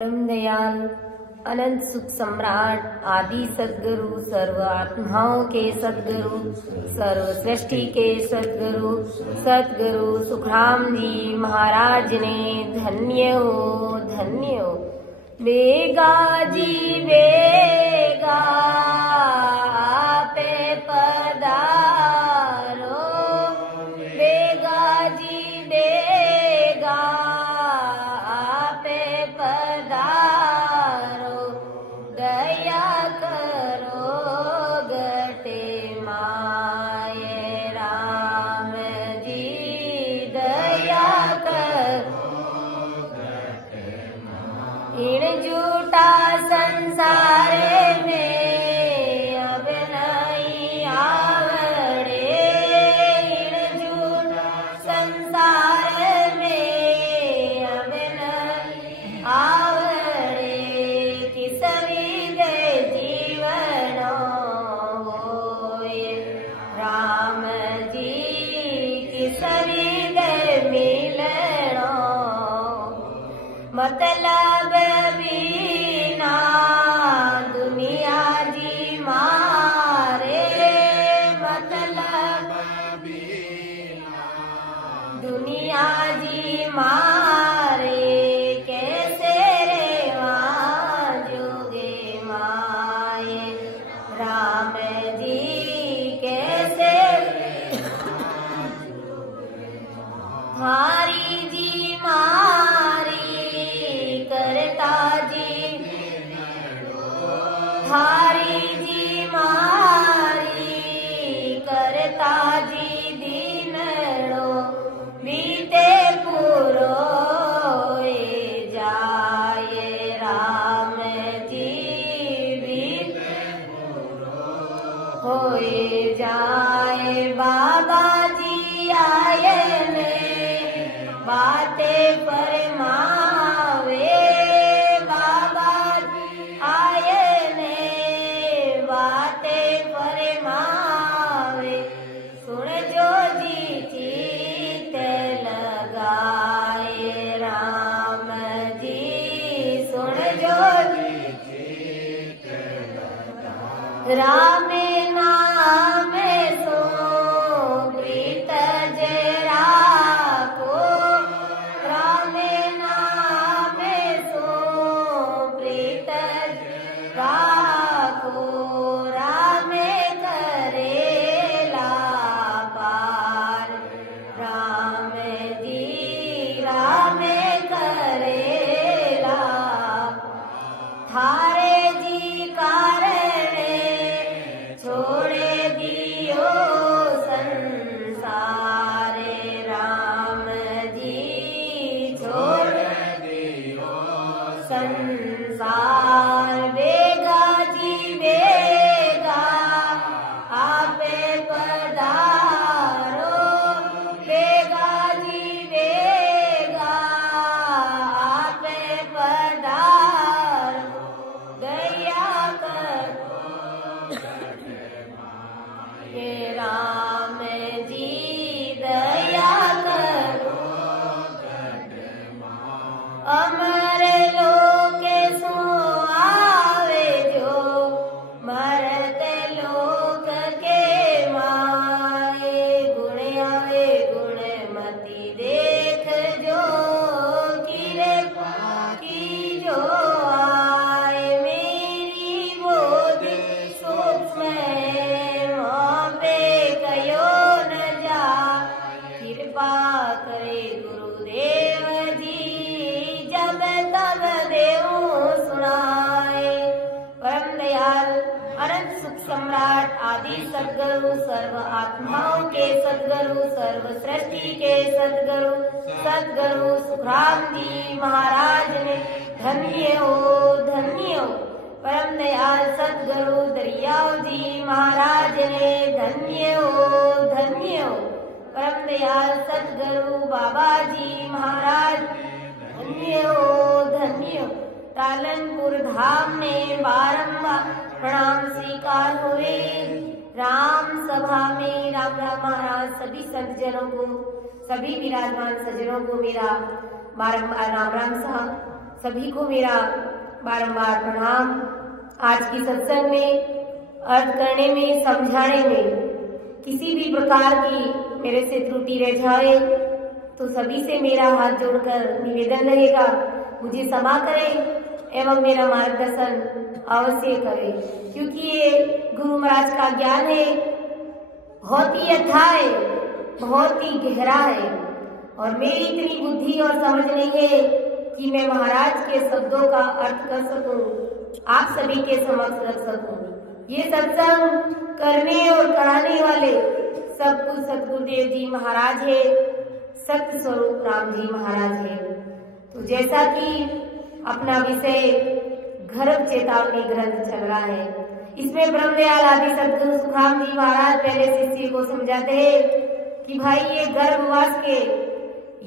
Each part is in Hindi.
परम दयाल अनंत सुख सम्राट आदि सद्गुरु सर्व आत्माओं के सद्गुरु सर्व सृष्टि के सद्गुरु सद्गुरु सुखराम जी महाराज ने धन्य हो बेगा जी बेगा पे पधारो बेगा जी बेगा पे पधारो दया करो गटे माये राम जी दया करो इन झूठा संसार में अब नहीं आवड़े इन झूठा संसार में अब नहीं आवड़े किस विदे जीवनो होए राम जी किस विदे मिलनो मतलब बिना दुनिया जी मारे मतलब बिना दुनिया जी मारे कैसे रेवा जोगे माए राम जी कैसे हारी जी मारी करता जी हारी जी मारी करता जी दीनड़ो बीते पूरो जाए राम जी बीते होए जाए बाबा जी आए ने बातें फरमावे बाबा जी आए ने बातें फरमावे सुन जो जी चित लगाए राम जी सुन जो जी चित लगाए राम नाम सो प्रीत जरा को राम नाम सो प्रीत राखो राम करेला पार राम जी राम करेला थारे जी कारणे छोड़े दियो संसारे राम जी छोड़ दियो संसार बेगा जी बेगा आपे पधारो बेगा जी बेगा आपे पधारो दया करो हे राम जी दया करो अमर लोक सो आवे जो मरत लोक के माए गुण आवे गुण मति देख जो किरे की जो आए मेरी बोध सूक्ष्म मां पे कयो न जा कृपा करे गुरुदेव जी जब तब देव सुनाए परम दयाल अनंत सुख सम्राट आदि सद्गुरु सर्व आत्माओं के सद्गुरु सर्व सृष्टि के सद्गुरु सद्गुरु सुखराम जी महाराज ने धन्य हो परम दयाल सद्गुरु दरियाव जी महाराज ने धन्य हो परम दयाल सद्गुरु बाबा जी महाराज धन्य हो तालनपुर धाम ने बारंबार प्रणाम स्वीकार हुए राम सभा में राम महाराज सभी संतजनों को सभी विराजमान सज्जनों को मेरा बारंबार राम राम साहब सभी को मेरा बारंबार प्रणाम। आज की सत्संग में अर्थ करने में, समझाने में किसी भी प्रकार की मेरे से त्रुटि रह जाए तो सभी से मेरा हाथ जोड़कर निवेदन रहेगा, मुझे क्षमा करें एवं मेरा मार्गदर्शन अवश्य करें, क्योंकि ये गुरु महाराज का ज्ञान है, बहुत ही अथाह है, बहुत ही गहरा है और मेरी इतनी बुद्धि और समझ नहीं है कि मैं महाराज के शब्दों का अर्थ कर सकूं, आप सभी के समक्ष रख सकूं। ये सत्संग करने और कराने वाले सब कुछ सतगुरुदेव जी महाराज है, सत्य स्वरूप राम जी महाराज है। तो जैसा कि अपना विषय गर्भ चेतावनी ग्रंथ चल रहा है, इसमें ब्रह्मदयाल आदि सतगुरु सुखराम जी महाराज पहले शिष्य को समझाते हैं कि भाई ये गर्भवास के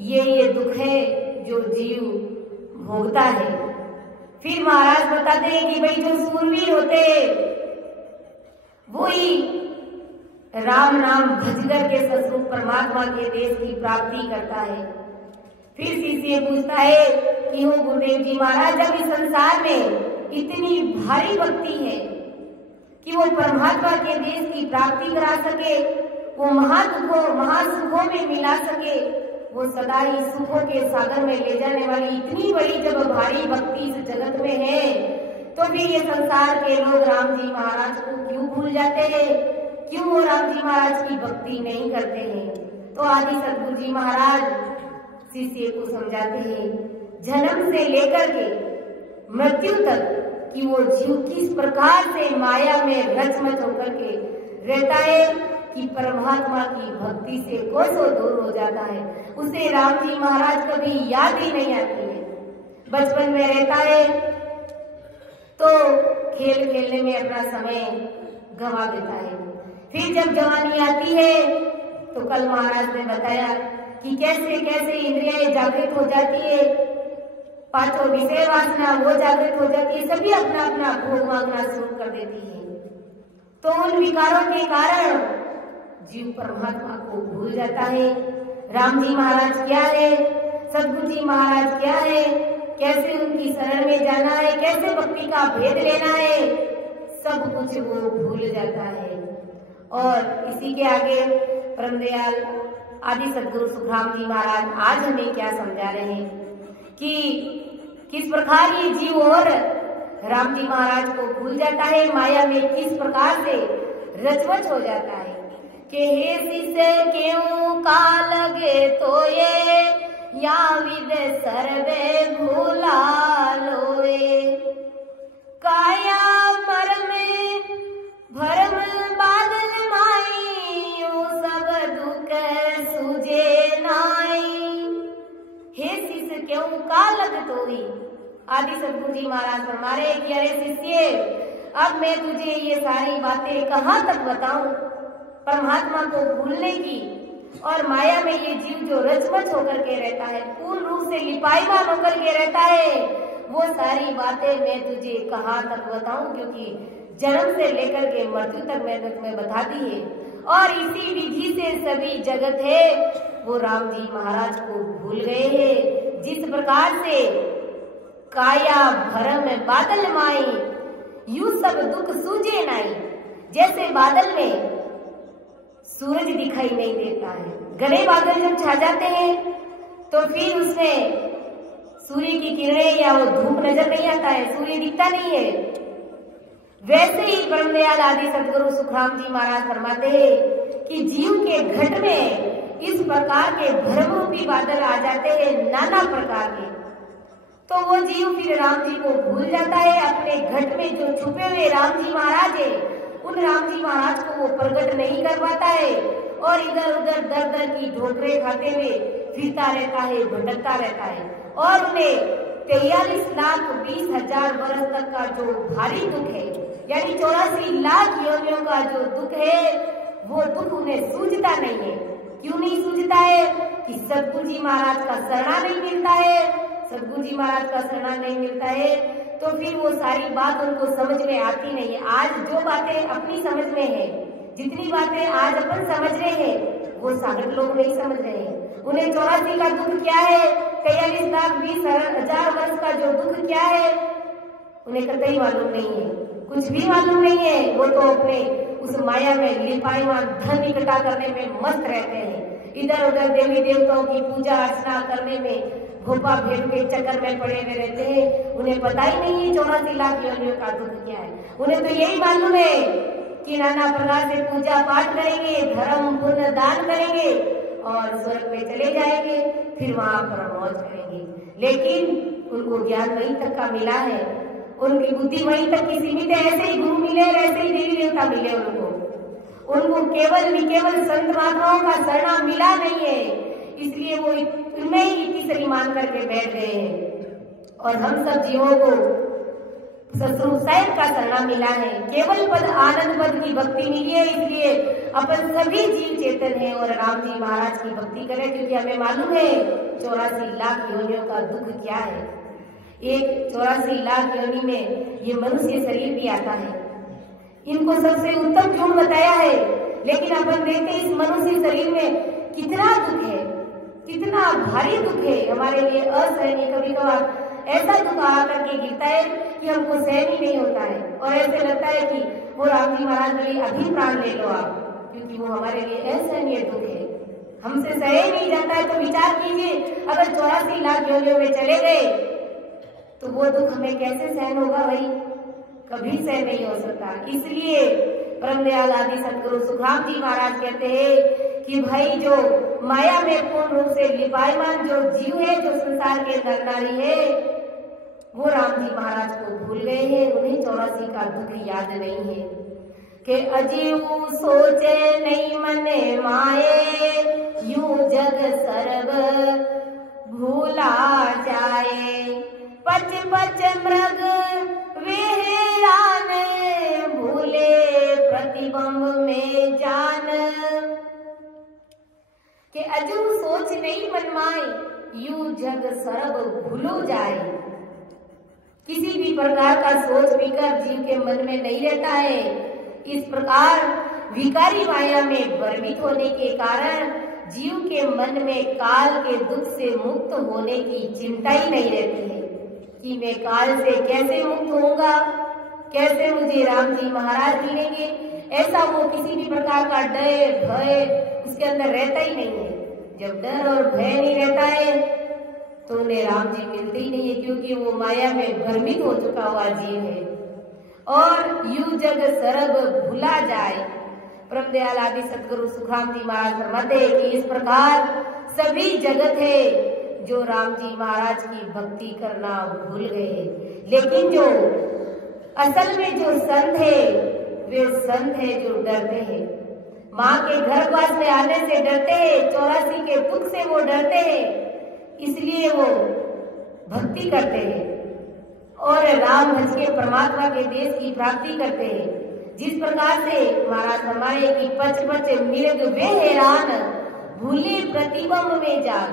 ये दुख है जो जीव भोगता है। फिर महाराज बताते हैं कि भाई जो सूरवीर होते हैं वही राम नाम भजकर के ससुर परमात्मा के देश की प्राप्ति करता है। फिर शिष्य पूछता है कि हो गुरुदेव जी महाराज, जब इस संसार में इतनी भारी भक्ति है कि वो परमात्मा के देश की प्राप्ति करा सके, वो महासुखों में मिला सके, वो सदा ही सुखों के सागर में ले जाने वाली इतनी बड़ी जब भारी भक्ति इस जगत में है, तो फिर ये संसार के लोग राम जी महाराज को क्यों भूल जाते हैं, क्यों वो राम जी महाराज की भक्ति नहीं करते हैं। तो आदि सतगुरु जी महाराज शिष्य को समझाते हैं जन्म से लेकर के मृत्यु तक कि वो जीव किस प्रकार से माया में रचमच होकर के रहता है कि परमात्मा की भक्ति से कोसों दूर हो जाता है, उसे राम जी महाराज कभी याद ही नहीं आती है। बचपन में रहता है तो खेल खेलने में अपना समय गंवा देता है, फिर जब जवानी आती है तो कल महाराज ने बताया कि कैसे कैसे इंद्रियाएं जागृत हो जाती है, पांचों विषय वासना वो जागृत हो जाती है, सभी अपना अपना भोग मांगना शुरू कर देती है। तो उन विकारों के कारण जीव परमात्मा को भूल जाता है। राम जी महाराज क्या है, सतगुरु जी महाराज क्या है, कैसे उनकी शरण में जाना है, कैसे भक्ति का भेद लेना है, सब कुछ वो भूल जाता है। और इसी के आगे ब्रह्मदयाल आदि सतगुरु सुखराम जी महाराज आज हमें क्या समझा रहे हैं कि किस प्रकार ये जीव और राम जी महाराज को भूल जाता है, माया में किस प्रकार से रचवच हो जाता है कि हे शिष्य क्यों का लगे तो ये या विद सर्वे भूला लोए, काया मरम भरम बादल माई सब दुख सूझे नाई। हे शिष्य क्यों का लग तोई, आदि सतगुरु जी महाराज फरमा रहे कि अरे शिष्य, अब मैं तुझे ये सारी बातें कहाँ तक बताऊं, परमात्मा को भूलने की और माया में ये जीव जो रचमच होकर के रहता है, पूर्ण रूप से लिपाईमान होकर के रहता है, वो सारी बातें मैं तुझे कहाँ तक बताऊं, क्योंकि जन्म से लेकर के मृत्यु तक मैंने तुम्हें बता दी है। और इसी विधि से सभी जगत है वो राम जी महाराज को भूल गए हैं। जिस प्रकार से काया भरम बादल माई यूं सब दुख सूझे नाई, जैसे बादल में सूरज दिखाई नहीं देता है, घने बादल जब छा जाते हैं तो फिर उसमें सूर्य की किरणें या वो धूप नजर नहीं आता है, सूर्य दिखता नहीं है। वैसे ही ब्रह्मदयाल आदि सतगुरु सुखराम जी महाराज फरमाते हैं कि जीव के घट में इस प्रकार के भ्रम रूपी बादल आ जाते हैं नाना प्रकार के, तो वो जीव फिर राम जी को भूल जाता है। अपने घट में जो छुपे हुए राम जी महाराज है, उन राम जी महाराज को वो प्रकट नहीं कर पाता है और इधर उधर दर दर की ठोकरें खाते हुए फिरता रहता है, भटकता रहता है। और उन्हें 43,20,000 वर्ष तक का जो भारी दुख है, यानी 84 लाख योनियों का जो दुख है, वो दुख उन्हें सूझता नहीं है। क्यों नहीं सूझता है कि सतगुरु जी महाराज का शरणा नहीं मिलता है। सतगुरु जी महाराज का शरणा नहीं मिलता है तो फिर वो सारी बात उनको समझ में आती नहीं है। आज जो बातें अपनी समझ में है, जितनी बातें आज अपन समझ रहे हैं, वो साधक लोग नहीं समझ रहे हैं। उन्हें 84 का दुख क्या है, 43,20,000 वर्ष का जो दुख क्या है, उन्हें कतई मालूम नहीं है, कुछ भी मालूम नहीं है। वो तो अपने उस माया में लिपायमान धन इकट्ठा करने में मस्त रहते हैं, इधर उधर देवी देवताओं की पूजा अर्चना करने में घोपा भेड़ के चक्कर में पड़े हुए रहते हैं। उन्हें पता ही नहीं है 84 लाख योनियों का दुख क्या है। उन्हें तो यही मालूम है कि नाना प्रकार से पूजा पाठ करेंगे, धर्म पुण्य दान करेंगे और स्वर्ग में चले जाएंगे, फिर वहां पर मौज करेंगे। लेकिन उनको ज्ञान वहीं तक का मिला है, उनकी बुद्धि वहीं तक की सीमित है। ऐसे ही गुरु मिले और ऐसे ही देवी देवता मिले उनको केवल निकेवल संत महात्माओं का शरणा मिला नहीं है, इसलिए वो इनमें ही इतनी सरी मान करके बैठ गए हैं। और हम सब जीवों को सतगुरु साहिब का शरणा मिला है, केवल पद आनंद पद की भक्ति मिली है, इसलिए अपन सभी जीव चेतन हैं और राम जी महाराज की भक्ति करें, क्योंकि हमें मालूम है 84 लाख योनियों का दुख क्या है। एक 84 लाख योनि में ये मनुष्य शरीर भी आता है, इनको सबसे उत्तम गुण बताया है, लेकिन अपन देखते इस मनुष्य शरीर में कितना दुख है, कितना भारी दुख है, हमारे लिए असहनीय। कभी कभार ऐसा दुख आकर के गिरता है कि हमको सहन ही नहीं होता है और ऐसे लगता है कि वो राम जी महाराज के लिए अभी प्राण ले लो आप, क्योंकि वो हमारे लिए असहनीय दुख है, हमसे सहे नहीं जाता है। तो विचार कीजिए, अगर 84 लाख योनियों में चले गए तो वो दुख हमें कैसे सहन होगा भाई, कभी सहन नहीं हो सकता। इसलिए परम दयाल आदि सतगुरु सुखराम जी महाराज कहते हैं कि भाई जो माया में पूर्ण रूप से लिपायमान जो जीव है, जो संसार के नर नारी है, वो राम जी महाराज को भूल गए हैं, उन्हें 84 का दुख याद नहीं है। कि अजीव सोचे नहीं मने माए, यूं जग सर्व भूला जाए, पच पच मृग वेहरान, भूले प्रतिबंब में जान। कि अजू सोच नहीं मनमाए, यूं जग सर्व भूलो जाए। किसी भी प्रकार का सोच विकार जीव के मन में नहीं रहता है। इस प्रकार विकारी माया में भ्रमित होने के कारण जीव के मन में काल के दुख से मुक्त होने की चिंता ही नहीं रहती है कि मैं काल से कैसे मुक्त होऊंगा, कैसे मुझे राम जी महाराज मिलेंगे। ऐसा वो किसी भी प्रकार का डर भय उसके अंदर रहता ही नहीं है। जब डर और भय नहीं रहता है तो उन्हें राम जी मिलते ही नहीं है, क्योंकि वो माया में भ्रमित हो चुका हुआ जीव है। और यू जग सरब भुला जाए, परम दयाल आदि सतगुरु सुखराम जी महाराज फरमाते हैं कि इस प्रकार सभी जगत है जो राम जी महाराज की भक्ति करना भूल गए। लेकिन जो असल में जो संत है वे संत है जो डरते हैं, माँ के गर्भवास में आने से डरते हैं, 84 के दुख से वो डरते हैं, इसलिए वो भक्ति करते हैं और राम भज के परमात्मा के देश की प्राप्ति करते हैं। जिस प्रकार से महाराज फरमाए कि पच पच मृग वे हैरान, भूले प्रतिबंब में जान।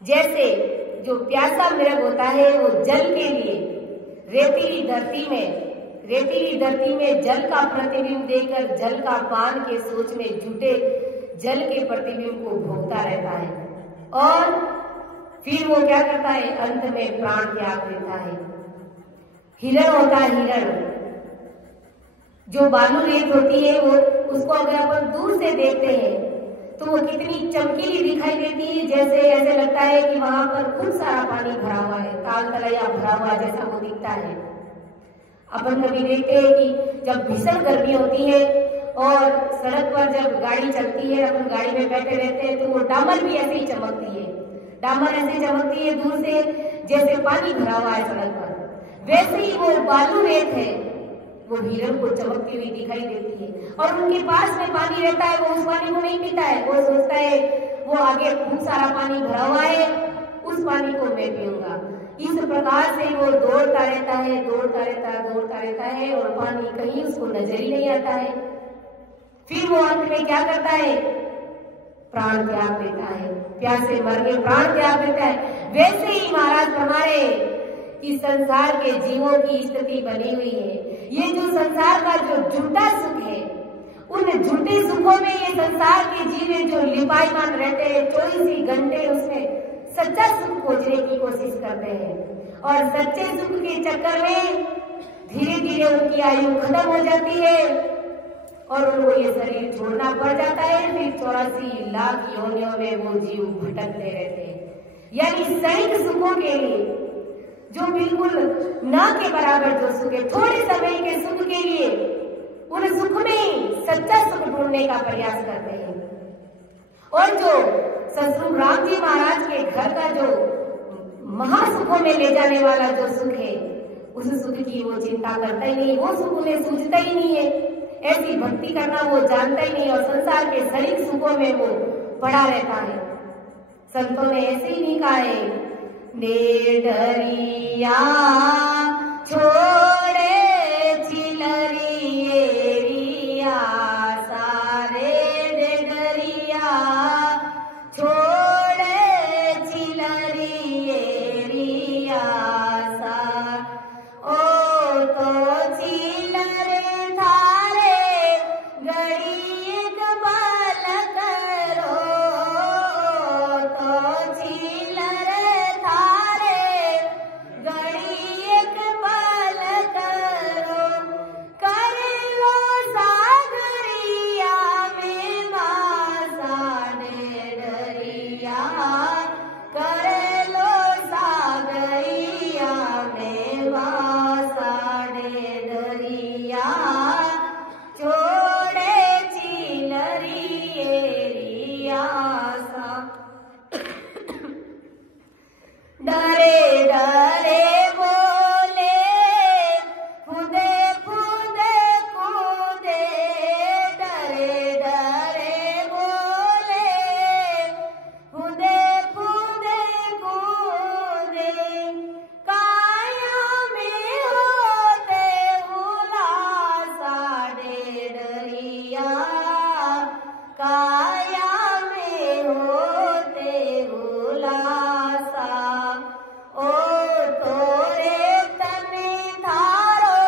जैसे जो प्यासा मृग होता है वो जल के लिए रेतीली धरती में जल का प्रतिबिंब देकर जल का पान के सोच में जुटे जल के प्रतिबिंब को भोगता रहता है और फिर वो क्या करता है, अंत में प्राण त्याग देता है। हिरण होता है, हिरण जो बालू रेत होती है, वो उसको अगर अपन दूर से देखते हैं तो वो कितनी चमकीली दिखाई देती है, जैसे ऐसे लगता है कि वहां पर खूब सारा पानी भरा हुआ है, ताल तलैया भरा हुआ जैसा वो दिखता है। अपन कभी देखते हैं कि जब भीषण गर्मी होती है और सड़क पर जब गाड़ी चलती है, अपन गाड़ी में बैठे रहते हैं तो वो डामर भी ऐसे ही चमकती है, डामर ऐसे चमकती है दूर से जैसे पानी भरा हुआ है सड़क पर, वैसे ही वो बालू रेत है, वो हिरण को चमकती हुई दिखाई देती है। और उनके पास में पानी रहता है, वो उस पानी को नहीं पीता है, वो सोचता है वो आगे खूब सारा पानी भरा हुआ है, उस पानी को मैं पीऊंगा। इस प्रकार से वो दौड़ता रहता है और पानी कहीं उसको नजर ही नहीं आता है। फिर वो अंत में क्या करता है, प्राण त्याग देता है, प्यासे मर के प्राण त्याग देता है। वैसे ही महाराज फरमाए कि संसार के जीवों की स्थिति बनी हुई है। ये जो संसार का जो झूठा सुख है, उन झूठे सुखों में ये संसार के जीवे जो लिपायमान रहते हैं, 24 घंटे उसमें सच्चा सुख खोजने की कोशिश करते हैं और सच्चे सुख के चक्कर में धीरे धीरे उनकी आयु खत्म हो जाती है और उनको ये शरीर छोड़ना पड़ जाता है। फिर 84 लाख योनियों में वो जीव भटकते रहते हैं। यानी क्षणिक सुखों के लिए जो बिल्कुल न के बराबर जो सुख है, थोड़े समय के सुख के लिए उन सुख में ही सच्चा सुख ढूंढने का प्रयास करते हैं। और जो सतगुरु राम जी महाराज के घर का जो महासुखों में ले जाने वाला जो सुख है, उस सुख की वो चिंता करता ही नहीं, वो सुख उन्हें सूझता ही नहीं है। ऐसी भक्ति करना वो जानता ही नहीं और संसार के क्षणिक सुखों में वो पड़ा रहता है। संतों ने ऐसे ही नहीं कहा है, डेढ़िया छोड़े चिलरिए रिया सारे, डेढ़िया छोड़े चिलरिए रिया सा, ओ तो चिलरे थारे गड़ी एक बाल करो, तो चिलरे थारे गड़ी एक बाल करो, कर लो सागरिया में मासा डेढ़िया, कर लो सागरिया में मासा डेढ़िया, छोड़े चिलरिए रिया सा। डरे डरे बोले कूदे कूदे कूदे, डरे डरे बोले कूदे कूदे कूदे, काया में होते उलासा डेढ़िया, काया में होते उलासा, ओ तोरे तने थारो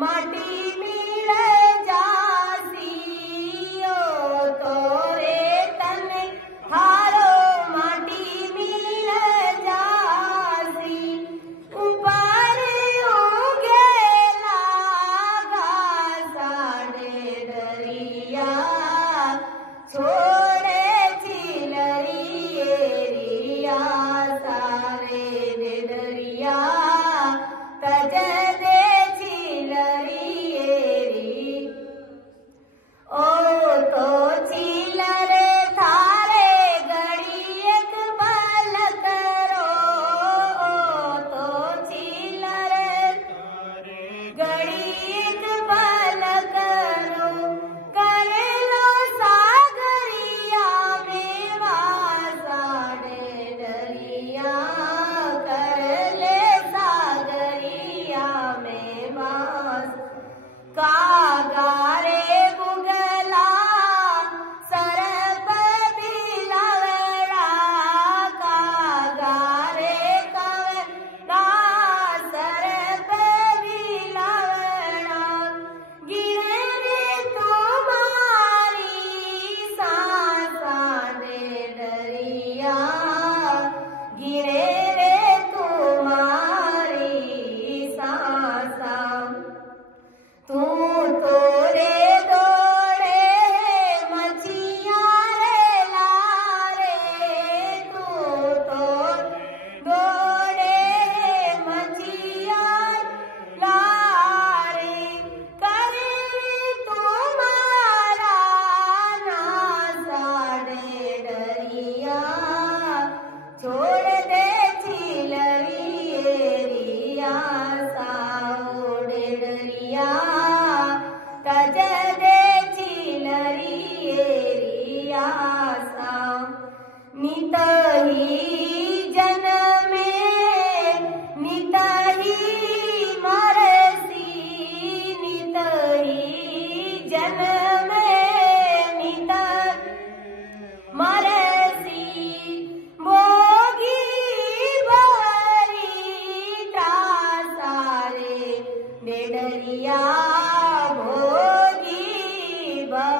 माटी मिले जासी, ओ तोरे तने थारो माटी मिले जासी, ऊपर उगेला घासा डेढ़िया, छोड़े चिलरिए रिया सारे, डेढ़िया तज दे चिलरिए री, ओ तो चिलरे थारे गड़ी एक बाल करो, ओ तो चिलरे गड़ी एक बाल करो, कर लो सागरिया में वासा डेढ़िया, कर ले सागरिया में वास, कागारे बुगला सरप बिलवड़ा, कागारे कवड़ा सरप बिलवड़ा, गिरे रे तुम्हारी सांसा डेढ़िया, गिरे रे तुम्हारी सांसा, तू तोरे दौड़े मछिया रे लारे, तू तो दौड़े मछिया लारे, करे तुम्हारा नासा डेढ़िया, छोड़ दे चिलरिए रिया साओ डेढ़िया, तज दे चिलरिए रिया सा, नित ही जन्मे नित ही मरसी, नित ही जन्मे नित मरसी, भोगी भरी त्रासारे डेढ़िया, भोगी भरी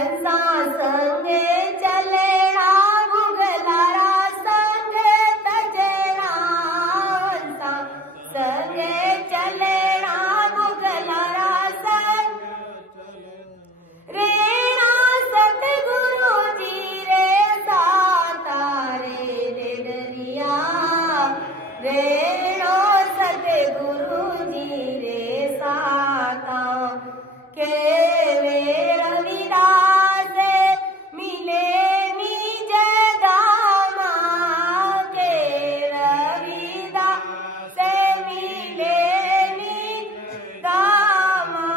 हंसा संगे चलेना मुगलारा संगे तजना, हंसा संगे चलेना मुगलारा संग रेणा सतगुरु जी रे साता रे डेडरिया, रेणो सतगुरु जी रे साता के रविदास मिले निज दामा, के रविदास मिले निज दामा,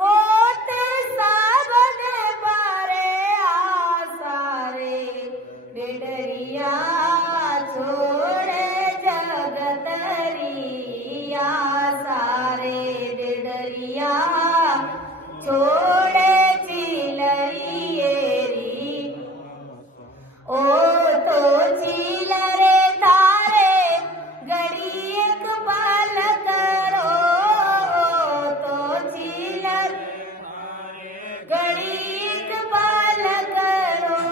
होत सबद परे आशा रे डेडरिया, छोड़े जगतरिया सारे डेडरिया, छोड़े चिलरियेरी, ओ तो चिलरे तारे गड़ी एक पल करो, तो चिलर गड़ी एक पल करो,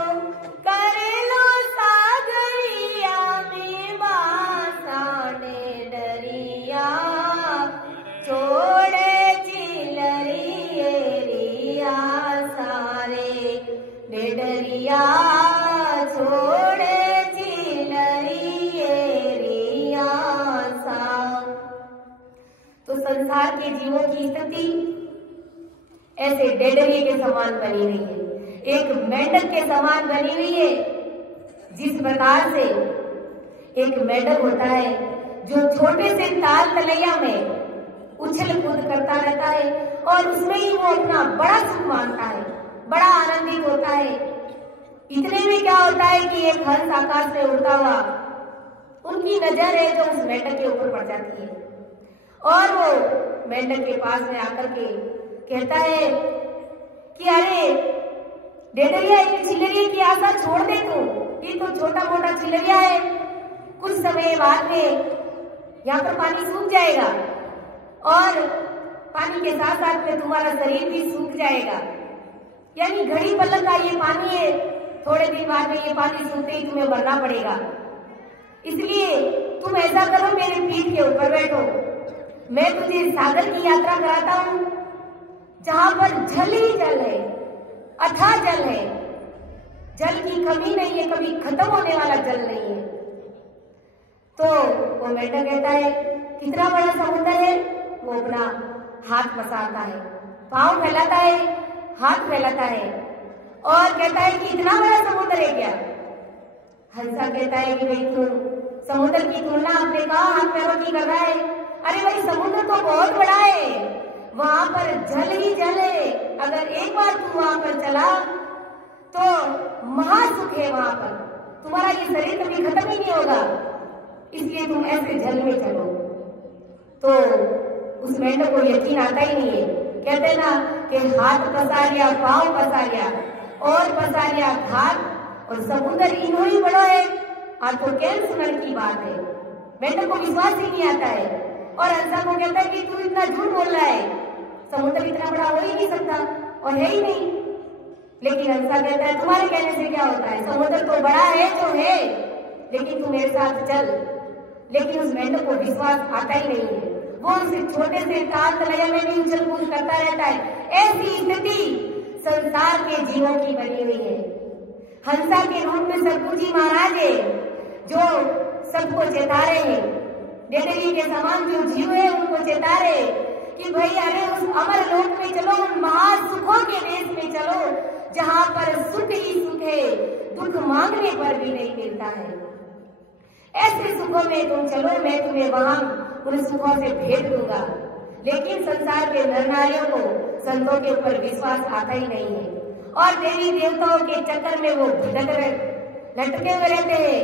कर लो सागरिया में बासा डेडरिया, छोड़े चिलरियेरिया सारे डेडरिया, छोड़े चिलरियेरिया सा। तो संसार के जीवों की स्थिति ऐसे डेडरिये के समान बनी हुई है, एक मेंढक के समान बनी हुई है। जिस प्रकार से एक मेंढक होता है जो छोटे से ताल तलैया में उछल कूद करता रहता है और उसमें ही वो अपना बड़ा सुख मानता है, बड़ा आनंदित होता है। इतने में क्या होता है कि एक हंस आकाश में उड़ता हुआ उनकी नजर है जो उस मेंढक के ऊपर पड़ जाती है और वो मेंढक के पास में आकर के कहता है कि अरे डेडरिया, ये चिलरिया की आशा छोड़ दे तू, ये तो छोटा मोटा चिलरिया है, कुछ समय बाद में यहाँ पर पानी सूख जाएगा और पानी के साथ साथ में तुम्हारा शरीर भी सूख जाएगा, यानी घड़ी पलक का ये पानी है, थोड़े दिन बाद में ये पानी सूखते ही तुम्हें मरना पड़ेगा। इसलिए तुम ऐसा करो, मेरे पीठ के ऊपर बैठो, मैं तुझे सागर की यात्रा कराता हूँ जहां पर जल ही जल है, अथाह जल है, जल की कमी नहीं है, कभी खत्म होने वाला जल नहीं है। तो वो मेंढक कहता है कितना बड़ा समुद्र है, वो अपना हाथ पसारता है, पांव फैलाता है, हाथ फैलाता है और कहता है कि इतना बड़ा समुद्र है क्या? हंसा कहता है कि भाई तुम समुद्र की तुलना अपने कहा हाथ पैरों की कर रहा है, अरे भाई समुद्र तो बहुत बड़ा है, वहां पर जल ही जल है, अगर एक बार तुम वहां पर चला तो महासुख है, वहां पर तुम्हारा ये शरीर कभी खत्म ही नहीं होगा, इसलिए तुम ऐसे जल में चलो। तो उस मेंढक को यकीन आता ही नहीं है, कहते ना कि हाथ पसारिया, पांव पसारिया और पसारिया घाट और समुद्र इनो ही बड़ा है, आज तो कैन सुनने की बात है। मेंढक को विश्वास ही नहीं आता है और हंसा को कहता है कि तू इतना झूठ बोल रहा है, समुद्र इतना बड़ा हो ही नहीं सकता और है ही नहीं। लेकिन हंसा कहता है तुम्हारे कहने से क्या होता है, समुद्र तो बड़ा है जो है, लेकिन तू मेरे साथ चल। लेकिन उस मेंढक को विश्वास आता ही नहीं है, वो उस छोटे से ताल तलैया में भी उछल कूद करता रहता है। ऐसी स्थिति संसार के जीवों की बनी हुई है। हंसा के रूप में सतगुरु जी महाराज है जो सबको चेता रहे हैं, डेडरिये के समान जो जीव है उनको चेता रहे कि भाई अरे उस अमर लोक में चलो, उन महासुखों के देश में चलो जहाँ पर सुख ही सुख है, दुख मांगने पर भी नहीं मिलता है। ऐसे सुखों में तुम चलो, मैं तुम्हें वहां उन सुखों से भेज दूंगा। लेकिन संसार के नर नारियों को संतों के ऊपर विश्वास आता ही नहीं है और देवी देवताओं के चक्कर में वो लटके हुए रहते हैं,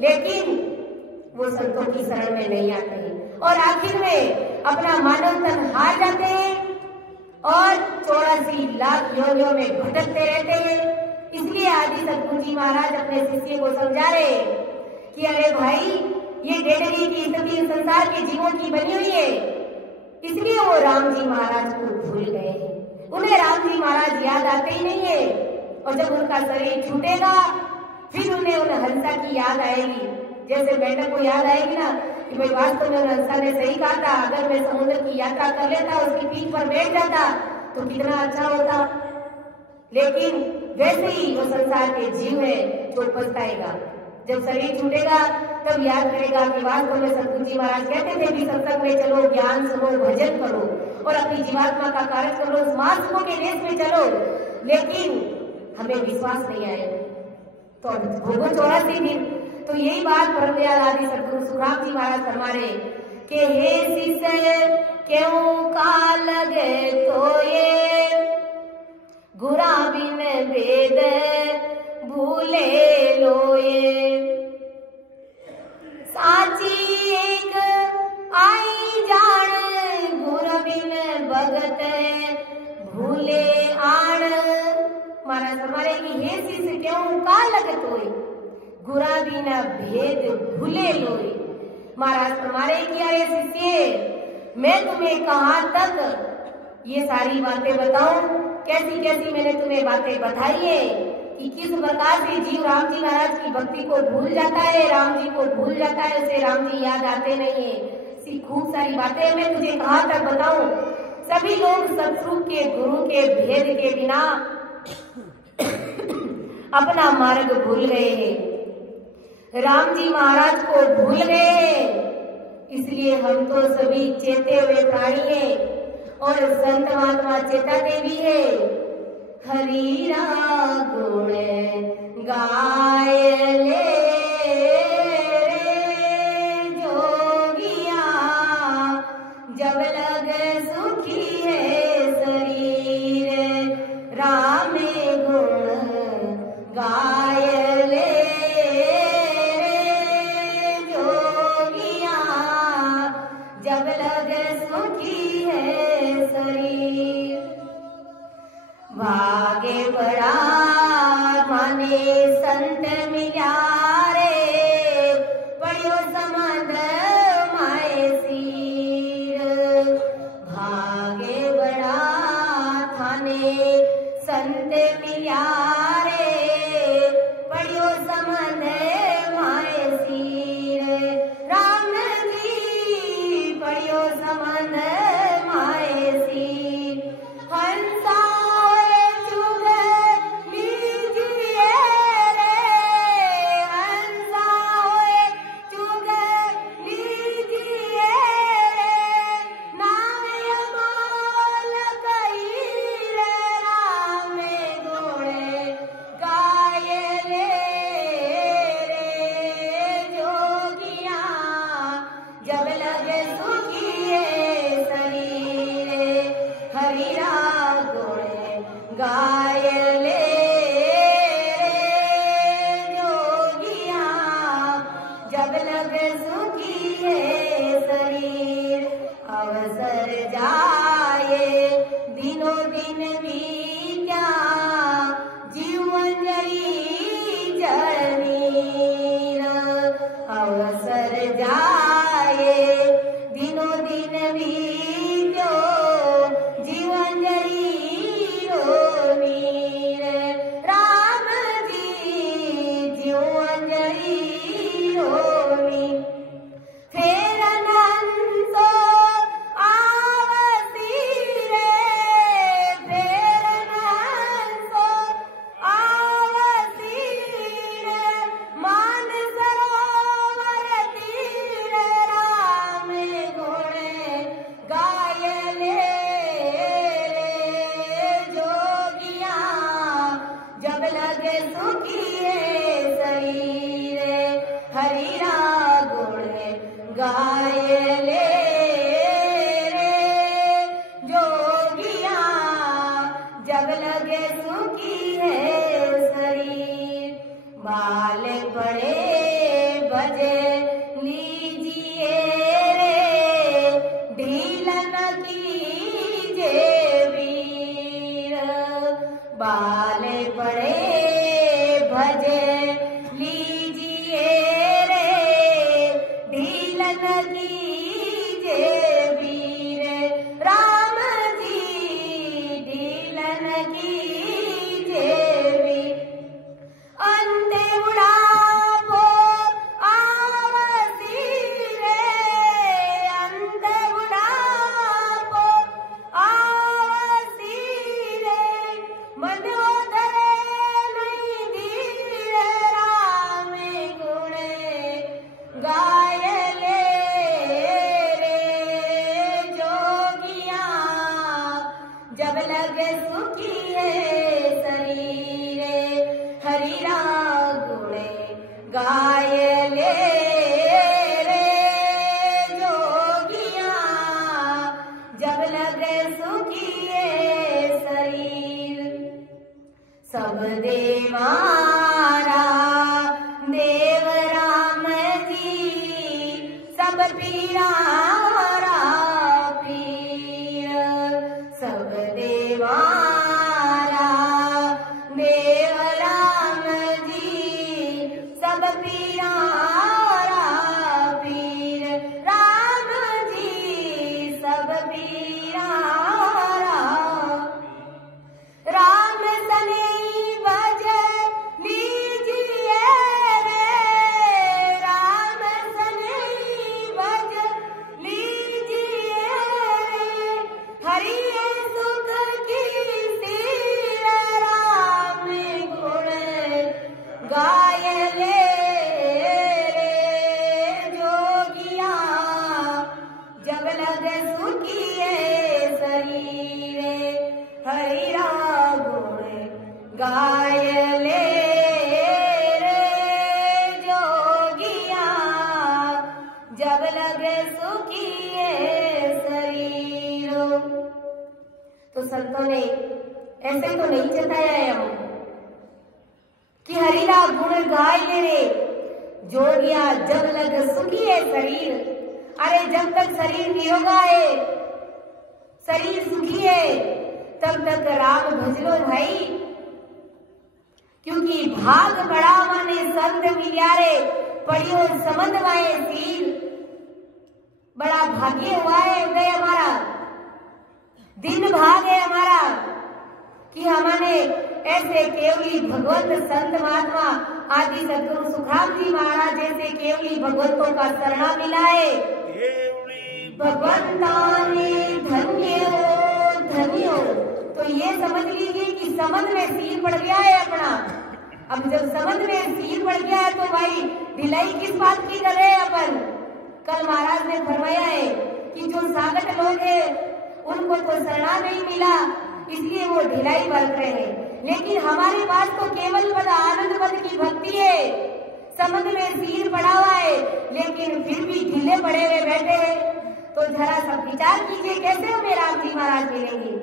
लेकिन वो संतों की शरण में नहीं आते हैं और आखिर में अपना मानव तन हार जाते हैं और 84 लाख योनियों में भटकते रहते हैं। इसलिए आदि सतगुरु जी महाराज अपने शिष्य को समझा रहे कि अरे भाई, ये डेडरिये की स्थिति संसार के जीवों की बनी हुई है, इसलिए वो राम जी महाराज को भूल गए हैं। उन्हें राम जी महाराज याद आते ही नहीं है। और जब उनका शरीर छूटेगा फिर उन्हें उन हंसा की याद आएगी। जैसे मेंढक को याद आएगी ना कि भाई वास्तव में उन हंसा ने सही कहा था, अगर मैं समुद्र की यात्रा कर लेता, उसकी पीठ पर बैठ जाता तो कितना अच्छा होता। लेकिन वैसे ही वो संसार के जीव है जो पछताएगा। जब शरीर छूटेगा तब याद करेगा कि वास्तव में सतगुरु जी महाराज कहते थे कि सत्संग में चलो, ज्ञान सुनो, भजन करो और अपनी जीवात्मा का कार्य करो, समाज सुखों के देश में चलो। लेकिन हमें विश्वास नहीं आया तो भोगो 84 दिन। तो यही बात परमदयाल आदि सतगुरु सुखराम जी महाराज फरमा रहे कि हे शिष्य क्यों का लगे तो ये गुरा बिन वेद भूले लोए। साची एक आई जान गुर बिन भगत भूले आण। महाराज हमारे की हे शिष्य क्यों का लगत होए गुरा बिना भेद भूले लोए। महाराज हमारे की अरे शिष्य मैं तुम्हें कहाँ तक ये सारी बातें बताऊं, कैसी कैसी मैंने तुम्हें बातें बताई है कि किस प्रकार से जीव राम जी महाराज की भक्ति को भूल जाता है, राम जी को भूल जाता है, उसे राम जी याद आते नहीं है। ऐसी खूब सारी बातें मैं तुझे कहाँ तक बताऊं। सभी लोग सतगुरु के गुरु के भेद के बिना अपना मार्ग भूल गए हैं, राम जी महाराज को भूल गए हैं। इसलिए हम तो सभी चेते हुए प्राणी हैं और संत महात्मा चेताते भी है। हरि गुण गाय ले जोगिया जब लग सुखी है शरीर, राम गुण गाय ले जोगिया जब लग सुखी है शरीर। भागे बड़ा माने संत मिला रे पढ़ियो समझ माए सीर। भागे बड़ा थाने संत मिला रे पढ़ियो समझ माए सीर। राम जी पढ़ियो समझ माए सीर। हंसा गाय ले जोगिया जब लग सुखी है शरीर। अवसर जाए दिनों दिन बीत्या जीवन जरी जनीर। अवसर जाए दिनों दिन बीत्यो जीवन जरी राम जी जीवन जरी रोनी। फेर हंसो आवसी रे फेर हंसो आवसी रे मान सरोवर तीर। राम गुण गाय ले जब लगे सुखी है शरीर। हरि गुण गाय ले जोगिया जब लगे सुखी है शरीर। बाल पड़े बजे लीजिए रे ढीला न कीजिए वीर। बाल पड़े भजे लीजिए रे ढीला न कीजिए वीर। राम जी ढीला सब देवारा देव राम जी, सब पीरारा पीर, सब देवारा देव राम जी, सब पीरारा पीर, राम जी सब पीरारा, राम सने भज लीजिए रे, राम सने भज लीजिए रे, हरि सुख की सीर, राम गुण गाय ले रे जोगिया, जब लग सुखिए शरीरे, हरि गुण गाय ले रे जोगिया, जब लगे सुखिए शरीर। तो संतों ने ऐसे तो नहीं जताया है हम कि हरिरा गुण गाय ले रे जोगिया, जब लग सुखिए शरीर। अरे जब तक शरीर निरोगा है, शरीर सुखी है, तब तक राम भज लो भाई, क्योंकि भाग बड़ा माने संत मिलियारे, पढ़ियो समझ वाए सील। बड़ा भाग्य हुआ है उदय हमारा, दिन भाग है हमारा कि हमने ऐसे केवली भगवत संत महात्मा आदि सदगुरु सुखराम जी महाराज जैसे केवली भगवंतों का शरणा मिला है। भगवंता ने धन्य हो धन्य हो। तो ये समझ लीजिए कि समझ में सील पड़ गया है अपना। अब जब समझ में सील पड़ गया है तो भाई ढिलाई किस बात की कर रहे हैं अपन। कल महाराज ने फरमाया है कि जो सागत लोग हैं उनको तो शरणा नहीं मिला, इसलिए वो ढिलाई बरत रहे हैं। लेकिन हमारे पास तो केवल पद आनंद पद की भक्ति है, समझ में सील पड़ा हुआ है, लेकिन फिर भी ढीले पड़े हुए बैठे हैं। तो जरा सब विचार कीजिए, कैसे हमें राम जी महाराज मिलेंगे,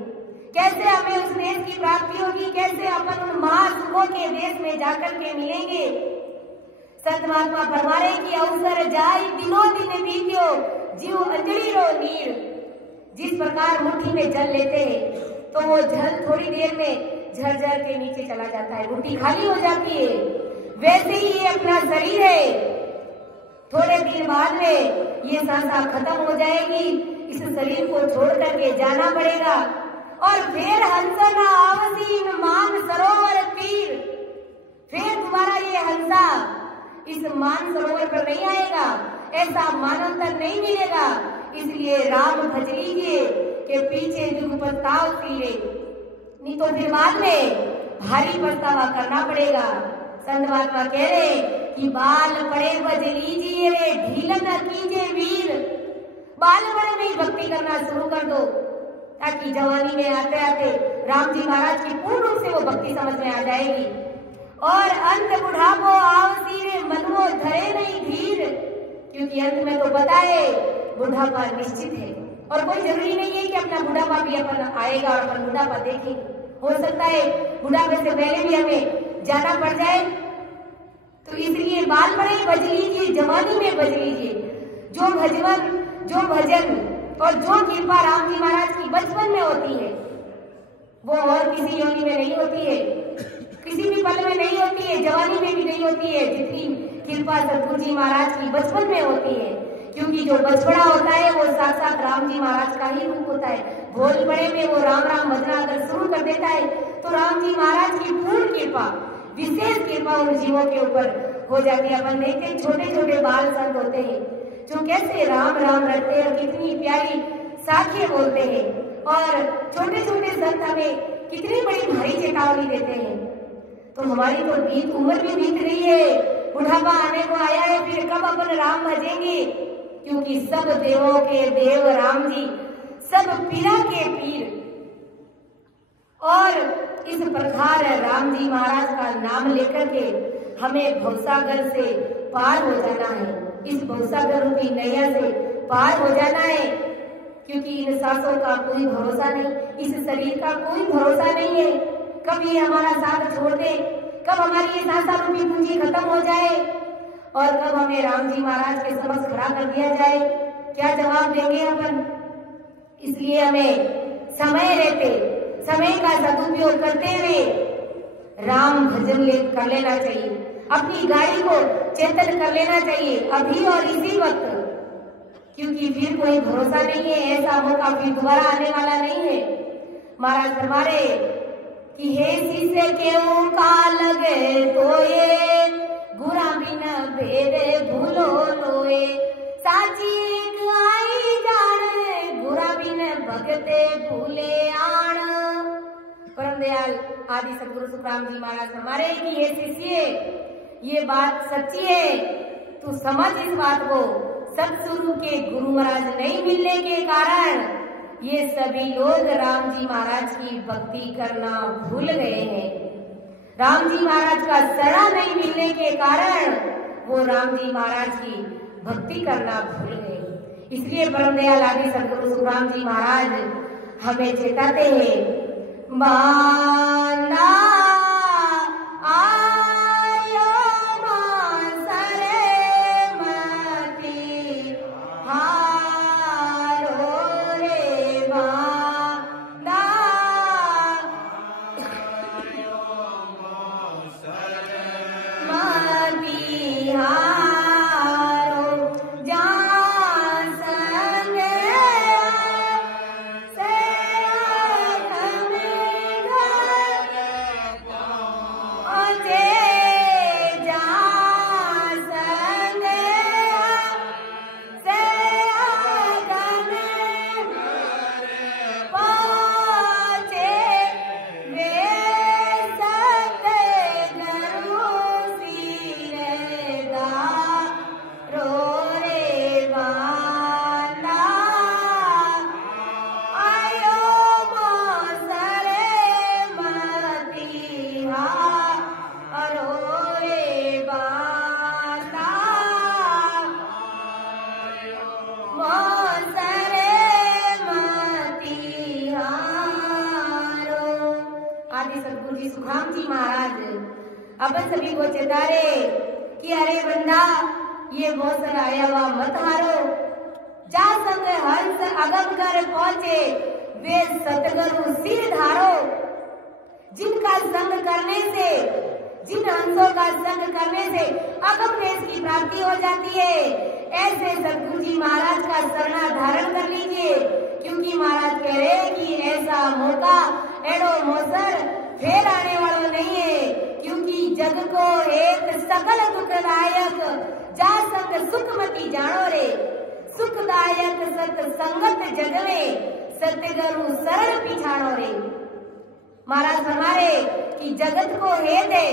कैसे हमें उस देश की प्राप्ति होगी, कैसे अपन उन महासुखों के देश में जाकर के मिलेंगे। संत महात्मा फरमा रहे कि अवसर जाय दिनों दिन बीत्यो, जीव अंजलि रो नीर। जिस प्रकार मुट्ठी में जल लेते हैं तो वो जल थोड़ी देर में झरझर के नीचे चला जाता है, मुट्ठी खाली हो जाती है, वैसे ही ये अपना शरीर है, थोड़े दिन बाद में ये सांसा खत्म हो जाएगी, इस शरीर को छोड़ करके जाना पड़ेगा। और फिर हंसना आवसीन मान सरोवर तीर, फिर दोबारा ये हंसा इस मान सरोवर पर नहीं आएगा, ऐसा मानवतन नहीं मिलेगा। इसलिए राम भज लीजिए के पीछे जुग पछताओ तीरे, नहीं तो फिर बाद में भारी पछतावा करना पड़ेगा। संत महात्मा कह रहे कि बाल पड़े भज लीजिए रे, ढील न कीजिए वीर। बाल पड़े में ही भक्ति करना शुरू कर दो, ताकि जवानी में आते आते राम जी महाराज की पूर्ण रूप से वो भक्ति समझ में आ जाएगी। और अंत बुढ़ापो आवसी रे, मनमो धरे नहीं धीर, क्योंकि अंत में तो पता है बुढ़ापा निश्चित है, और कोई जरूरी नहीं है कि अपना बुढ़ापा भी अपन आएगा और अपन बुढ़ापा देखेंगे। हो सकता है बुढ़ापे से पहले भी हमें जाना पड़ जाए। तो इसलिए बाल पड़े भज लीजिए, जवानी में भज लीजिए। जो भजन और जो कृपा राम जी महाराज की बचपन में होती है वो और किसी योनि में नहीं होती है, किसी भी पल में नहीं होती है, जवानी में भी नहीं होती है, जितनी कृपा सतगुरु जी महाराज की बचपन में होती है। क्योंकि जो बचपना होता है वो साक्षात राम जी महाराज का ही रूप होता है। भोल बड़े में वो राम राम भजना अगर शुरू कर देता है तो राम जी महाराज की पूर्ण कृपा, विशेष कृपा उन जीवों के ऊपर हो जाती है। अपन देखते छोटे छोटे बाल संत होते हैं जो कैसे राम राम रटते हैं और कितनी प्यारी साखियां बोलते हैं, और छोटे छोटे संत हमें कितनी बड़ी भारी चेतावनी देते हैं। तो हमारी तो उम्र भी बीत रही है, बुढ़ापा आने को आया है, फिर कब अपन राम भजेंगे। क्योंकि सब देवों के देव राम जी, सब पीरा के पीर, और इस प्रकार राम जी महाराज का नाम लेकर के हमें भवसागर से पार हो जाना है, इस भवसागर रूपी नैया से पार हो जाना है। क्योंकि इन सांसों का कोई भरोसा नहीं, इस शरीर का कोई भरोसा नहीं है, कब ये हमारा साथ छोड़ दे, कब हमारी ये सासा रूपी पूंजी खत्म हो जाए और कब हमें राम जी महाराज के समक्ष खड़ा कर दिया जाए, क्या जवाब देंगे अपन। इसलिए हमें समय रहते समय का सदुपयोग करते हुए राम भजन कर लेना चाहिए, अपनी गाड़ी को चेतन कर लेना चाहिए अभी और इसी वक्त, क्योंकि फिर कोई भरोसा नहीं है, ऐसा मौका फिर दोबारा आने वाला नहीं है। महाराज फरमा रहे कि हे शिष्य क्यों का लगे तो ये गुरा बिन भेदे भूलो लोए, साची एक आई जान गुरा बिन भगते भूले आण। परम दयाल आदि सदगुरु सुखराम जी महाराज हमारे कि ये शिष्य ये बात सच्ची है, तू समझ इस बात को, सतस्वरूप के गुरु महाराज नहीं मिलने के कारण ये सभी लोग राम जी महाराज की भक्ति करना भूल गए हैं। राम जी महाराज का शरण नहीं मिलने के कारण वो राम जी महाराज की भक्ति करना भूल गए। इसलिए परम दयाल आदि सदगुरु सुखराम जी महाराज हमें चेताते हैं, बांदा सुखराम जी महाराज अपन सभी को चेता रहे कि अरे बंदा ये मौसम आया हुआ मत हारो, जा संग हंस अगम कर पहुंचे वे सतगुरु सिर धारो। जिनका संग करने से, जिन हंसों का संग करने से अगम देश की प्राप्ति हो जाती है, ऐसे सतगुरु जी महाराज का शरणा धारण कर लीजिए, क्योंकि महाराज कह रहे हैं कि ऐसा मौका एडो मोसर फिर आने वाला नहीं है, क्योंकि जग को एक सकल दुखदायक जा संग सुखमती जानो रे, सुखदायक सत संगत जग में सतगुरु शरण पिछाड़ो रे। महाराज हमारे कि जगत को हेत है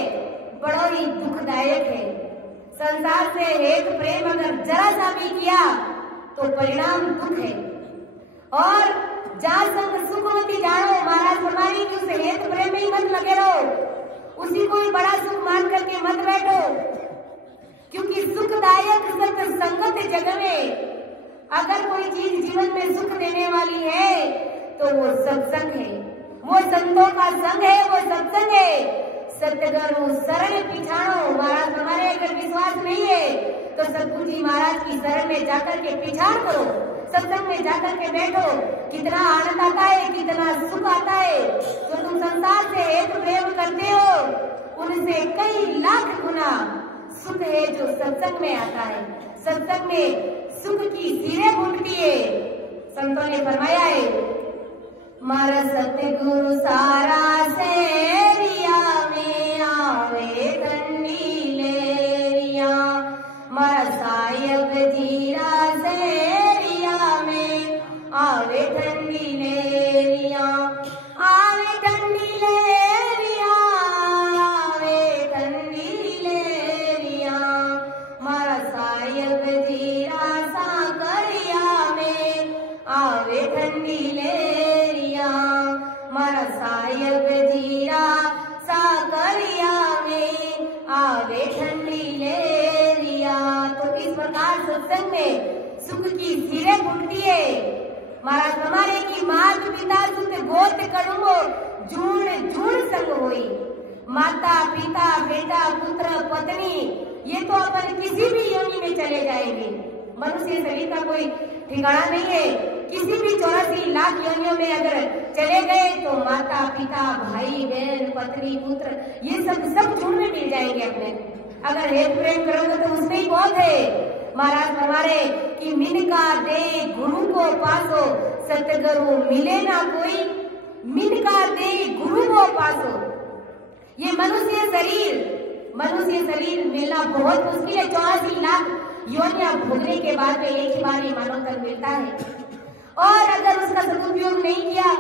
बड़ो ही दुखदायक है, संसार से हेत प्रेम अगर जरा सा भी किया तो परिणाम दुख है, और जा संग सुखमती जानो, महाराज हमारी कि उसे हेत प्रेम में ही मत लगे रहो, उसी को ही बड़ा सुख मान करके मत बैठो, क्योंकि सुखदायक सत संगत जग में अगर कोई चीज जीवन में सुख देने वाली है तो वो सत्संग है, वो संतों का संग है, वो सत्संग है। सतगुरु शरण पिछाड़ो। महाराज हमारे अगर विश्वास नहीं है तो सतगुरु जी महाराज की शरण में जाकर के पिछाड़ करो, सत्संग में जाकर के बैठो, कितना आनंद आता है, कितना सुख आता है। जो तुम संसार से एक प्रेम करते हो उनसे कई लाख गुना सुख है जो सत्संग में आता है। सत्संग में सुख की सिरे फूटती है। संतों ने फरमाया है, मारा सतगुरु सारा सेरिया में आवे ठंडी लेरिया, मारा साहिब जीरा सेरिया में आवे ठंडी लेरिया, आवे ठंडी लेरिया, आवे ठंडी लेरिया, मारा साहिब जीरा साकरिया में आवे ठंडी लेरिया, मारा साहिब जीरा साकरिया में आवे ठंडी लेरिया। तो इस प्रकार सत्संग में सुख की सिरे फूटती है। महाराज हमारे की मात पिता सुख गोत कड़ुमो जूण जूण संग होई। माता पिता बेटा पुत्र पत्नी ये तो अपन किसी भी योनि में चले जाएंगे। मनुष्य शरीर का कोई ठिकाना नहीं है। किसी भी 84 लाख योनियों में अगर चले गए तो माता पिता भाई बहन पत्नी पुत्र ये सब जूण में मिल जाएंगे अपने। अगर हेत प्रेम करोगे तो उसमें ही बहुत है। महाराज हमारे कि मिनका दे गुरु को पासो, सतगुरु मिले ना कोई। मिनका दे गुरु को पासो। ये मनुष्य शरीर मिलना बहुत मुश्किल है। 84 लाख योनियां भोगने के बाद में एक ही बार ये मानव तन मिलता है। और अगर उसका सदुपयोग नहीं किया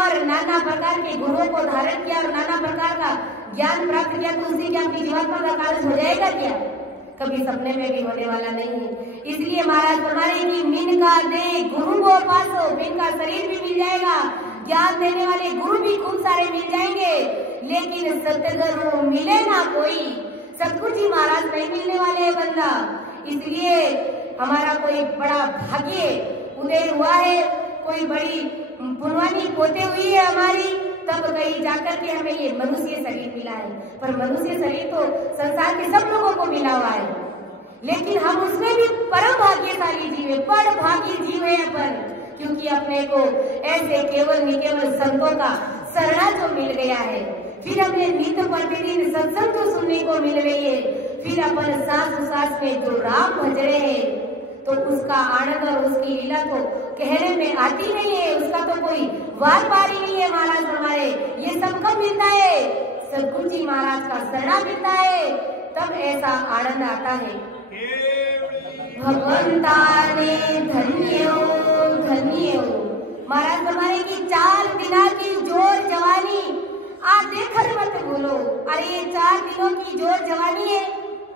और नाना प्रकार के गुरुओं को धारण किया और नाना प्रकार का ज्ञान प्राप्त किया तो उसी क्या अपनी जीवात्मा का कार्य हो जाएगा क्या? कभी सपने में भी होने वाला नहीं है। इसलिए महाराज हमारे की मिनका दे गुरु को पासो। मिनका शरीर भी मिल जाएगा, ज्ञान देने वाले गुरु भी खूब सारे मिल जाएंगे, लेकिन सतगुरु मिले ना कोई। सतगुरु जी महाराज नहीं मिलने वाले है बंदा। इसलिए हमारा कोई बड़ा भाग्य उदय हुआ है, कोई बड़ी पुनवानी पोते हुई है हमारी, तब कहीं जाकर के हमें ये मनुष्य शरीर मिला है। पर मनुष्य शरीर तो संसार के सब लोगों को मिला हुआ है, लेकिन हम उसमें भी परम भाग्यशाली जीव है, बड़ भाग्य जीव है अपन, क्योंकि अपने को ऐसे केवल निकेवल संतों का शरणा जो मिल गया है। फिर अपने नित्य प्रतिदिन सत्संग जो सुनने को मिल रही है, फिर अपन सांस में जो राम भज रहे हैं, तो उसका आनंद और उसकी लीला तो कहने में आती नहीं है। उसका तो कोई वार पारी नहीं है। महाराज हमारे ये सब कब मिलता है? सतगुरु जी महाराज का शरणा मिलता है, तब ऐसा आनंद आता है। भगवंता ने धन्य हो महाराज हमारे की 4 दिना की जोर जवानी आज देखकर मत भूलो। अरे ये 4 दिनों की जोर जवानी है,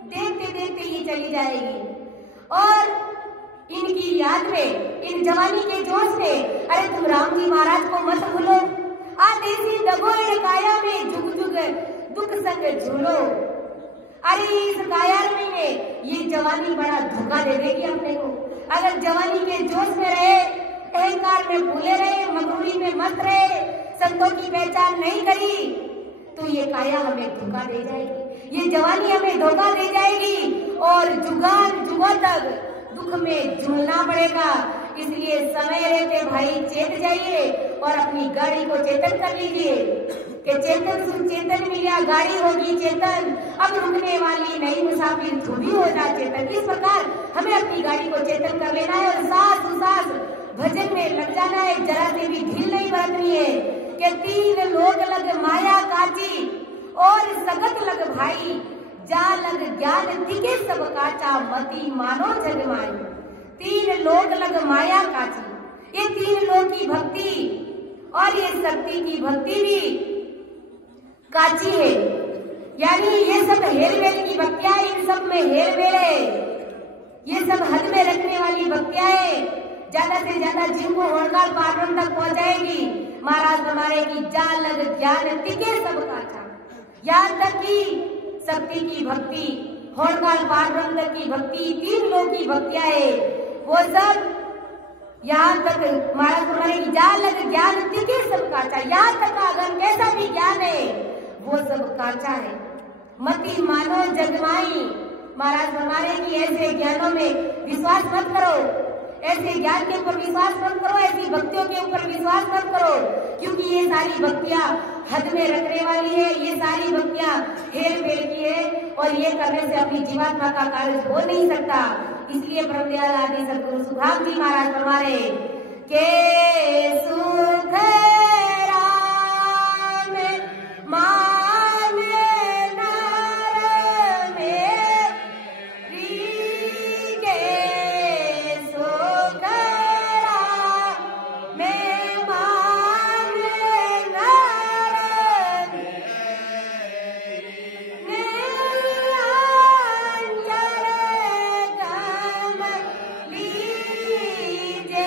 देखते देखते ये चली जाएगी। और इनकी याद में, इन जवानी के जोश में, अरे तुम राम जी महाराज को मत भूलो। आज इसी दबोरे काया में जुग जुग दुख संग झूलो। अरे इस कायर में ये जवानी बड़ा धोखा दे देगी अपने को। अगर जवानी के जोश में रहे, अहंकार में भूले रहे, मगरूरी में मत रहे, संतों की पहचान नहीं करी, तो ये काया हमें धोखा दे जाएगी, ये जवानी हमें धोखा दे जाएगी और जुगान जुगों तक दुख में झूलना पड़ेगा। इसलिए समय रहते भाई चेत जाइए और अपनी गाड़ी को चेतन कर लीजिए कि चेतन सुचेतन मिलिया गाड़ी होगी चेतन, अब रुकने वाली नई मुसाफिर तू भी हो जा चेतन। इस प्रकार हमें अपनी गाड़ी को चेतन कर लेना है और सास उसास भजन में लग जाना है। जरा से भी ढील नहीं बरतनी है कि 3 लोग लग माया काची और सगत लग भाई, जा लग ज्ञान दिखे सब काचा, मती मानो जग माई। 3 लोग लग माया काची, ये 3 लोग की भक्ति और ये शक्ति की भक्ति भी काची है, यानी ये सब हेलमेल की भक्तियां, इन सब में हेलमेल है। ये सब हद में रखने वाली भक्तियां है, ज्यादा से ज्यादा जिनको होड़काल पारण तक पहुंचाएगी। महाराज हमारे की जा लग ज्ञान तिके सब काचा, यहाँ तक की शक्ति की भक्ति, होड़काल पारण तक की भक्ति, 3 लोग की भक्तियां है, वो सब यहाँ तक महाराज हमारे की जा लग ज्ञान तिके सब काचा, यहाँ तक अगर कैसा भी ज्ञान है वो सब काचा है। मती मानो जगमाई, महाराज हमारे की ऐसे ज्ञानों में विश्वास मत करो, ऐसे ज्ञान के ऊपर विश्वास मत करो, ऐसी भक्तियों के ऊपर विश्वास मत करो, क्योंकि ये सारी भक्तियां हद में रखने वाली है, ये सारी भक्तियां हेल फेल की है और ये करने से अपनी जीवात्मा का कार्य हो नहीं सकता। इसलिए परमदयाल आदि सद्गुरु सुखराम जी महाराज हमारे के सुख राम माने नर मेरी के सुख राम माने नर लीजे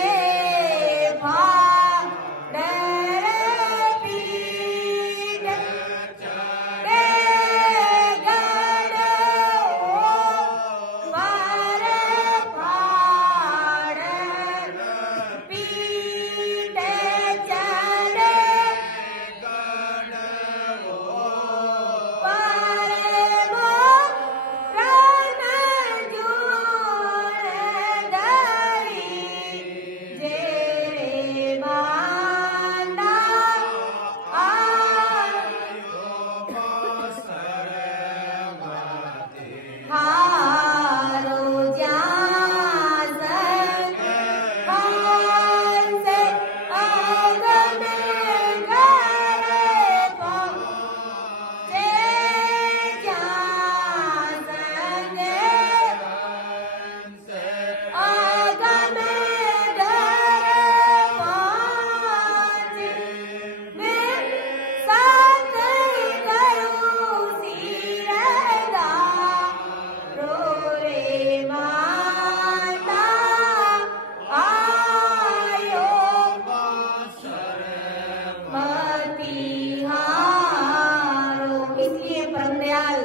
दयाल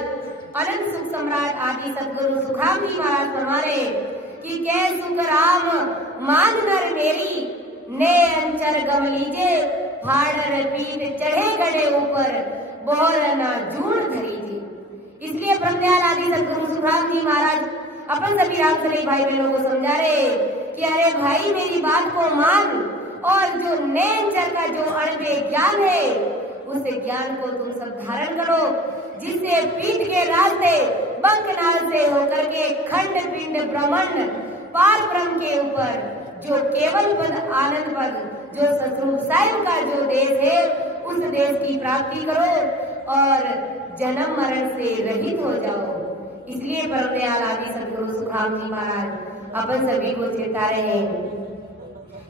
अनंत सुख सम्राट आदि सदगुरु सुखराम जी महाराज फरमा रहे कि कै सुख राम मान नर मेरी ने अंचर गम लीजे फाड़र पीठ चढ़े गड़े ऊपर बोर न जूण धरीजे। इसलिए ब्रह्मदयाल आदि सदगुरु सुखराम जी महाराज अपन सभी रामसली भाई बहनों को समझा रहे कि अरे भाई मेरी बात को मान और जो नेंचर का जो अड़बे ज्ञान है उस ज्ञान को तुम सब धारण करो, जिससे पीठ के रास्ते बंकनाल से होकर के खंड पिंड ब्रह्मांड पार ब्रह्म के ऊपर जो केवल पद आनंद पद जो सतरूप सायं का जो देश है उस देश की प्राप्ति करो और जन्म मरण से रहित हो जाओ। इसलिए ब्रह्मदयाल आदि सदगुरु सुखराम जी महाराज अपन सभी को चेता रहे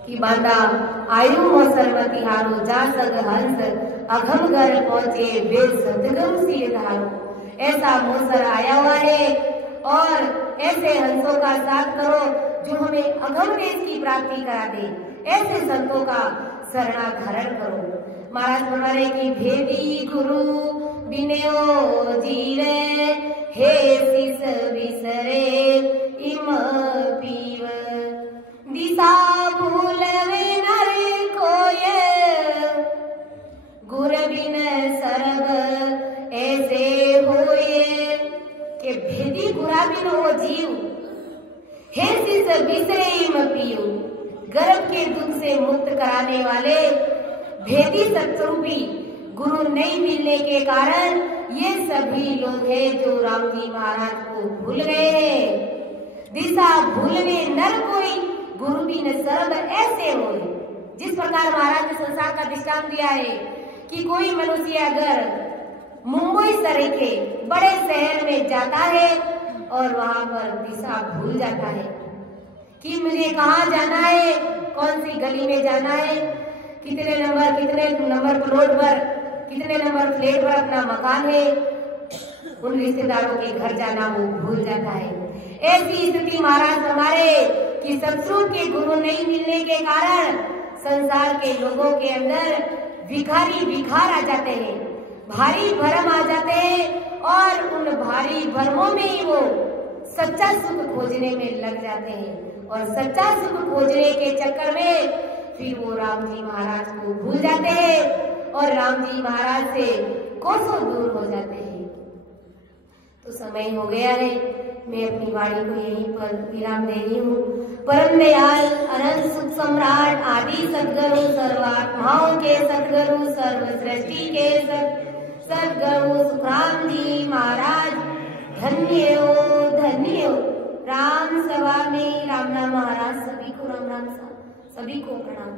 कि बांदा आयु मोसर मति हारो जा सग हंस अघम घर पहुंचे वे सदगम सिर धारो। ऐसा मोसर आया हुआ है और ऐसे हंसों का साथ करो जो हमें अघम देश की प्राप्ति करा दे, ऐसे संतों का शरणा धारण करो। महाराज फरमा रहे कि भेदी गुरु बिनयो जीरे हे शिष विसरे इम पीव दिशा भूलवे नर कोय गुर बिन सरब ऐसे होए के भेदी गुरा बिन हो जीव हे शिष विसरे इम पीव। गर्भ के दुख से मुक्त कराने वाले भेदी सत्स्वरूपी गुरु नहीं मिलने के कारण ये सभी लोग हैं जो राम जी महाराज को भूल गए हैं। दिशा भूलवे नर कोई गुरु बिन सर्व ऐसे हो। जिस प्रकार महाराज ने संसार का दृष्टांत दिया है कि कोई मनुष्य अगर मुंबई सरे के बड़े शहर में जाता है और वहां पर दिशा भूल जाता है कि मुझे कहाँ जाना है, कौन सी गली में जाना है, कितने नंबर प्लॉट पर, कितने नंबर फ्लैट पर अपना मकान है, उन रिश्तेदारों के घर जाना वो भूल जाता है। ऐसी स्थिति महाराज हमारे कि सत्संग के गुरु नहीं मिलने के कारण संसार के लोगों के अंदर विखार आ जाते हैं, भारी भरम आ जाते हैं और उन भारी भरमों में ही वो सच्चा सुख खोजने में लग जाते हैं और सच्चा सुख खोजने के चक्कर में फिर वो राम जी महाराज को भूल जाते हैं और राम जी महाराज से कोसों दूर हो जाते हैं। तो समय हो गया है, मैं अपनी वाणी को यहीं पर विराम दे रही हूँ। परम दयाल अनंत सुख सम्राट आदि सदगुरु सर्वात्माओं के सदगुरु सर्व सृष्टि के सदगुरु सुखराम जी महाराज धन्य हो, धन्य हो। राम सभा में राम नाम महाराज सभी को राम राम, सभी को प्रणाम।